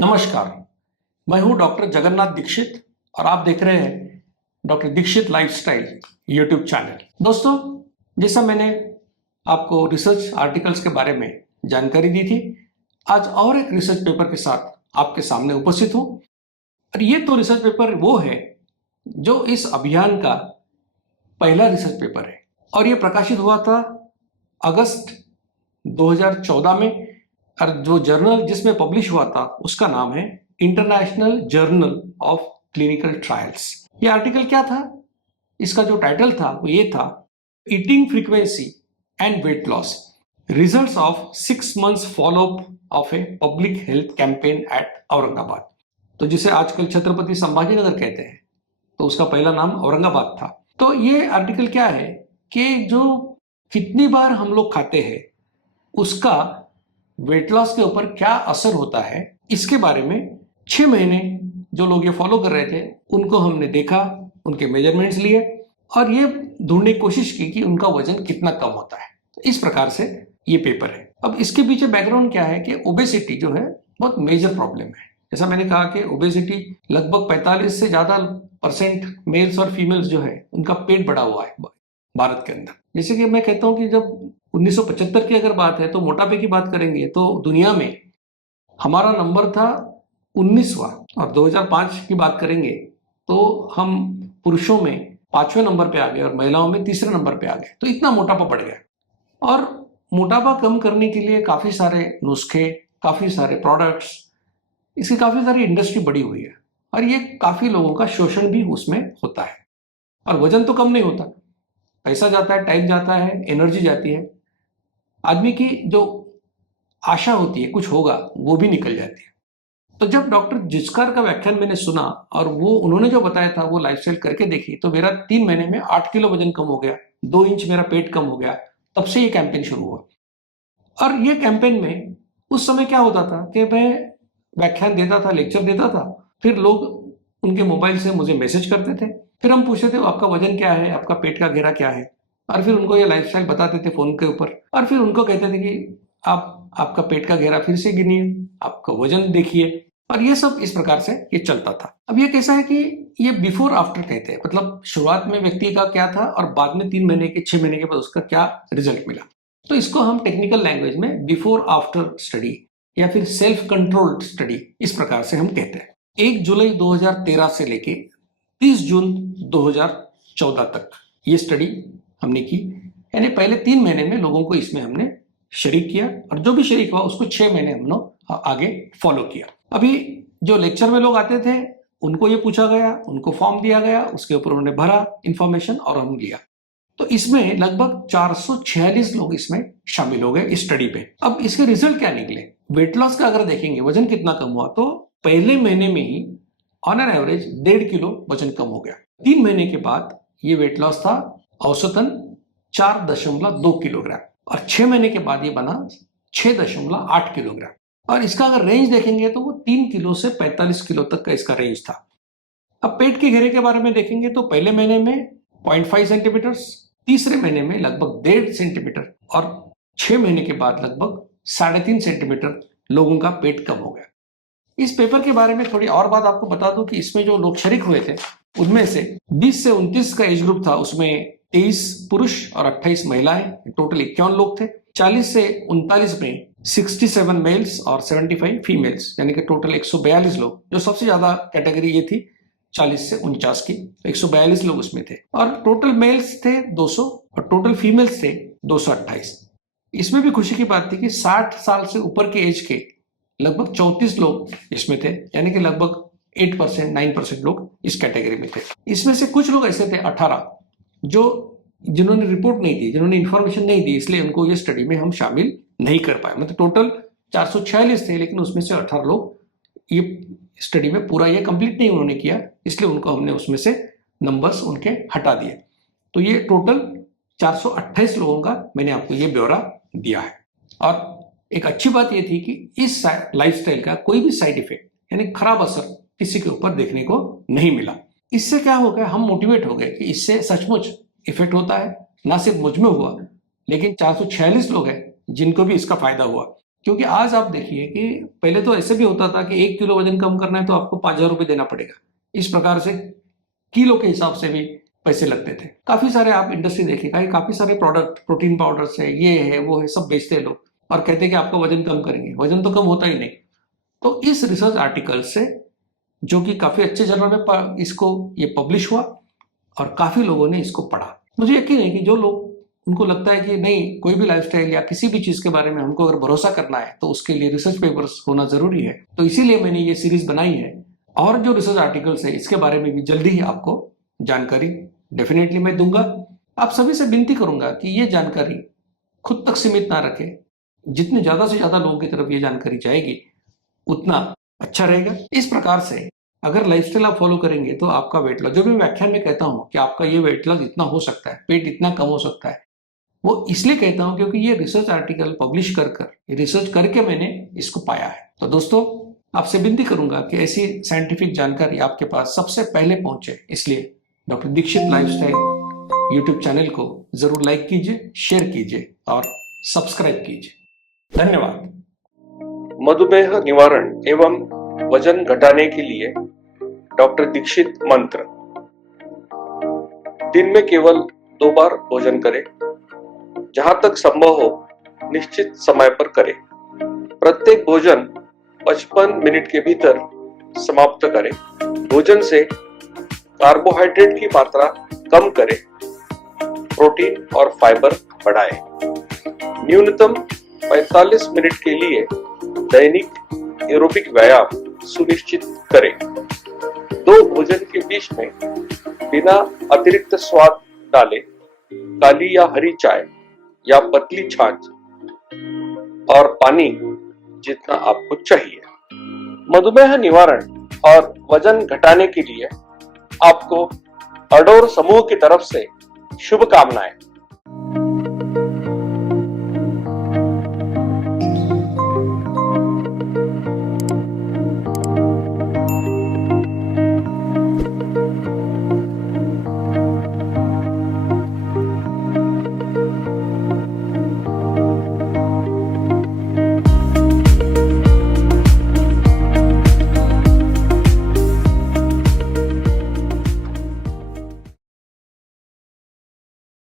नमस्कार, मैं हूं डॉक्टर जगन्नाथ दीक्षित और आप देख रहे हैं doctor Dixit lifestyle YouTube channel. दोस्तों, जैसा मैंने आपको रिसर्च आर्टिकल्स के बारे में जानकारी दी थी, आज और एक रिसर्च पेपर के साथ आपके सामने उपस्थित हूं। और ये तो रिसर्च पेपर वो है जो इस अभियान का पहला रिसर्च पेपर है और ये प्रकाशित हुआ था अगस्त 2014 में। और जो जर्नल जिसमें पब्लिश हुआ था उसका नाम है international journal of clinical trials. ये आर्टिकल क्या था? इसका जो टाइटल था वो ये था, eating frequency and weight loss, results of 6 months followup of a public health campaign at Aurangabad. तो जिसे आजकल छत्रपति संभाजीनगर कहते हैं, तो उसका पहला नाम औरंगाबाद था। तो ये आर्टिकल क्या है कि जो कितनी बार हम लोग खाते हैं उसका वेट लॉस के ऊपर क्या असर होता है, इसके बारे में 6 महीने जो लोग ये फॉलो कर रहे थे उनको हमने देखा, उनके मेजरमेंट्स लिए और ये ढूंढने की कोशिश की कि उनका वजन कितना कम होता है। इस प्रकार से ये पेपर है। अब इसके पीछे बैकग्राउंड क्या है कि ओबेसिटी जो है बहुत मेजर प्रॉब्लम है। जैसा मैंने कहा कि ओबेसिटी लगभग 45 से ज्यादा % मेल्स और फीमेल्स जो है उनका पेट बढ़ा हुआ है भारत के अंदर। जैसे कि मैं कहता हूं कि जब 1975 की अगर बात है तो मोटापे की बात करेंगे तो दुनिया में हमारा नंबर था 19वां, और 2005 की बात करेंगे तो हम पुरुषों में 5वें नंबर पे आ गए और महिलाओं में 3रे नंबर पे आ गए। तो इतना मोटापा बढ़ गया और मोटापा कम करने के लिए काफी सारे नुस्खे, काफी सारे प्रोडक्ट्स, इसकी काफी सारी इंडस्ट्री बढ़ी हुई है और ये काफी लोगों का शोषण भी उसमें होता है। और वजन तो कम नहीं होता, पैसा जाता है, टाइम जाता है, एनर्जी जाती है, आदमी की जो आशा होती है कुछ होगा वो भी निकल जाती है। तो जब डॉक्टर जिचकार का व्याख्यान मैंने सुना और वो उन्होंने जो बताया था वो लाइफस्टाइल करके देखी, तो मेरा 3 महीने में 8 किलो वजन कम हो गया, 2 इंच मेरा पेट कम हो गया। तब से ये कैंपेन शुरू हुआ। और ये कैंपेन में उस समय क्या होता था कि मैं व्याख्यान देता था, लेक्चर देता था, फिर लोग उनके मोबाइल से मुझे मैसेज करते थे, फिर हम पूछते थे आपका वजन क्या है, आपका पेट का घेरा क्या है, और फिर उनको ये लाइफस्टाइल बताते थे फोन के ऊपर और फिर उनको कहते थे कि आपका पेट का घेरा फिर से गिनिए, आपका वजन देखिए, और ये सब इस प्रकार से ये चलता था। अब ये कैसा है कि ये बिफोर आफ्टर कहते हैं, मतलब शुरुआत में व्यक्ति का क्या था और बाद में 3 महीने के 6 महीने के बाद उसका क्या रिजल्ट मिला। तो इसको हम टेक्निकल लैंग्वेज में बिफोर आफ्टर स्टडी या फिर सेल्फ कंट्रोल्ड स्टडी इस प्रकार से हम कहते हैं। 1 जुलाई 2013 से लेके 30 जून 2014 तक ये स्टडी हमने की, यानी पहले 3 महीने में लोगों को इसमें हमने शरीक किया और जो भी शरीक हुआ उसको 6 महीने हम लोग आगे फॉलो किया। अभी जो लेक्चर में लोग आते थे उनको ये पूछा गया, उनको फॉर्म दिया गया, उसके ऊपर उन्होंने भरा इंफॉर्मेशन और हम लिया। तो इसमें लगभग 446 लोग इसमें शामिल हो गए इस स्टडी पे। अब इसके रिजल्ट क्या निकले? वेट लॉस का अगर देखेंगे, वजन कितना कम हुआ, तो पहले महीने में ही ऑन एन एवरेज 1.5 किलो वजन कम हो गया। 3 महीने के बाद ये वेट लॉस था औसतन 4.2 किलोग्राम और 6 महीने के बाद ये बना 6.8 किलोग्राम। और इसका अगर रेंज देखेंगे तो वो 3 किलो से 45 किलो तक का इसका रेंज था। अब पेट के घेरे के बारे में देखेंगे तो पहले महीने में 0.5 सेंटीमीटर, तीसरे महीने में लगभग 1.5 सेंटीमीटर और 6 महीने के बाद लगभग 3.5 सेंटीमीटर लोगों का पेट कम हो गया। इस पेपर के बारे में थोड़ी और बात आपको बता दूं कि इसमें जो लोग शरीक हुए थे उनमें से 20 से 29 का एज ग्रुप था, उसमें 23 पुरुष और 28 महिलाएं, टोटल 51 लोग थे। 40 से 39 में 67 मेल्स और 75 फीमेल्स, यानी कि टोटल 142 लोग। जो सबसे ज्यादा कैटेगरी ये थी 40 से 49 की, 142 लोग उसमें थे और टोटल मेल्स थे 200 और टोटल फीमेल्स थे 228। इसमें भी खुशी की बात थी कि 60 साल से ऊपर के एज के लगभग 34 लोग इसमें थे, यानी कि लगभग 8%, 9% लोग इस कैटेगरी में थे। इसमें से कुछ लोग ऐसे थे 18 जिन्होंने रिपोर्ट नहीं दी, जिन्होंने इंफॉर्मेशन नहीं दी, इसलिए उनको ये स्टडी में हम शामिल नहीं कर पाए। मतलब टोटल 446 थे, लेकिन उसमें से 18 लोग ये स्टडी में पूरा ये कंप्लीट नहीं उन्होंने किया, इसलिए उनको हमने उसमें से नंबर्स उनके हटा दिए। तो ये टोटल 428 लोगों का मैंने आपको ये ब्यौरा दिया है। और एक अच्छी बात ये थी कि इस लाइफस्टाइल का कोई भी साइड इफेक्ट यानी खराब असर किसी के ऊपर देखने को नहीं मिला। इससे क्या हो गया, हम मोटिवेट हो गए कि इससे सचमुच इफेक्ट होता है। ना सिर्फ मुझ में हुआ, लेकिन 446 लोग हैं जिनको भी इसका फायदा हुआ। क्योंकि आज आप देखिए कि पहले तो ऐसे भी होता था कि 1 किलो वजन कम करना है तो आपको 5,000 रुपये देना पड़ेगा, इस प्रकार से किलो के हिसाब से भी पैसे लगते थे। काफी सारे आप इंडस्ट्री देखिएगा, काफी सारे प्रोडक्ट, प्रोटीन पाउडर्स है, ये है वो है, सब बेचते हैं लोग और कहते हैं कि आपका वजन कम करेंगे, वजन तो कम होता ही नहीं। तो इस रिसर्च आर्टिकल से, जो कि काफी अच्छे जर्नल में इसको ये पब्लिश हुआ और काफी लोगों ने इसको पढ़ा, मुझे यकीन है कि जो लोग, उनको लगता है कि नहीं, कोई भी लाइफस्टाइल या किसी भी चीज के बारे में हमको अगर भरोसा करना है तो उसके लिए रिसर्च पेपर्स होना जरूरी है। तो इसीलिए मैंने ये सीरीज बनाई है और जो रिसर्च आर्टिकल्स है इसके बारे में भी जल्दी ही आपको जानकारी डेफिनेटली मैं दूंगा। आप सभी से विनती करूंगा कि ये जानकारी खुद तक सीमित ना रखें, जितने ज्यादा से ज्यादा लोगों की तरफ ये जानकारी जाएगी उतना अच्छा रहेगा। इस प्रकार से अगर लाइफस्टाइल आप फॉलो करेंगे तो आपका वेट लॉस, जो भी व्याख्यान में कहता हूं कि आपका ये वेट लॉस इतना हो सकता है, पेट इतना कम हो सकता है, वो इसलिए कहता हूं क्योंकि ये रिसर्च आर्टिकल पब्लिश कर रिसर्च करके मैंने इसको पाया है। तो दोस्तों, आपसे विनती करूंगा कि ऐसी साइंटिफिक जानकारी आपके पास सबसे पहले पहुंचे, इसलिए doctor Dixit lifestyle YouTube channel को जरूर लाइक कीजिए, शेयर कीजिए और सब्सक्राइब कीजिए। धन्यवाद। मधुमेह निवारण एवं वजन घटाने के लिए डॉक्टर दीक्षित मंत्र। दिन में केवल 2 बार भोजन करें, जहां तक संभव हो निश्चित समय पर करें। प्रत्येक भोजन 55 मिनट के भीतर समाप्त करें। भोजन से कार्बोहाइड्रेट की मात्रा कम करें, प्रोटीन और फाइबर बढ़ाएं। न्यूनतम 45 मिनट के लिए दैनिक एरोबिक व्यायाम सुनिश्चित करें। 2 भोजन के बीच में बिना अतिरिक्त स्वाद डाले काली या हरी चाय या पतली छाछ और पानी जितना आपको चाहिए। मधुमेह निवारण और वजन घटाने के लिए आपको अडोर समूह की तरफ से शुभकामनाएं।